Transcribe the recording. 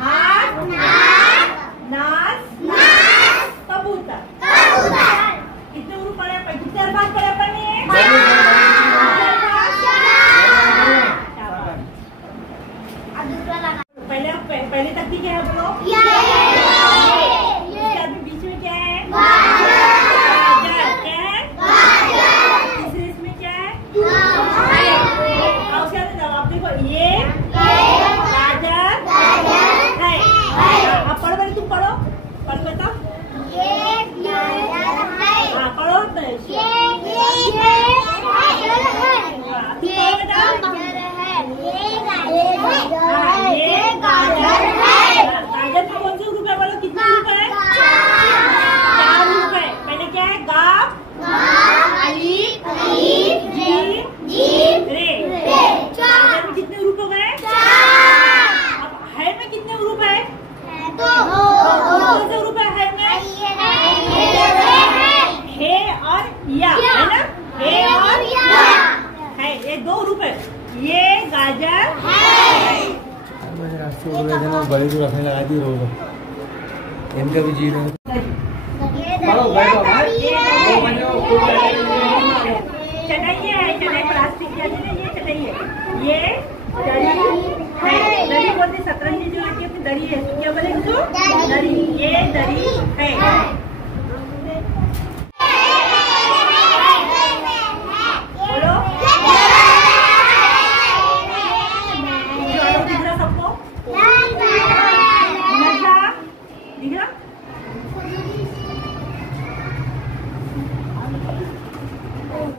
हाथ, नास, कबूतर। कितने उर्दू पढ़े अपन? कितने अल्फाज पढ़े अपन ने? पहले तक क्या है बोलो? बीच में क्या है? गाजर। क्या है? तीसरे इसमें क्या है? उसके बाद जवाब देखो, ये गाजर है। अब पढ़ो भाई, तुम पढ़ो, पढ़ बताओ। हाँ पढ़ो। गाजर में कौन से रुपए बोलो? कितने रुपए? 4 रुपए। पहले क्या है? गाप, अलीफ, जीम, रे। गाजर में कितने रुपए गए? 4। अब है में कितने रुपए? 2। कौन से रुपए है में? है और या, है ना? है और या है, ये 2 रुपए। ये गाजर है। बड़ी तो रखने लगा दी रोज इनका भी जी रहे। चटाई है, चटाई प्लास्टिक की आती है, ये चटाई है। ये दरी है। दरी बोलते शतरंजी जो लगी अपनी दरी है, क्या बोले इसको? दरी। ये दरी है।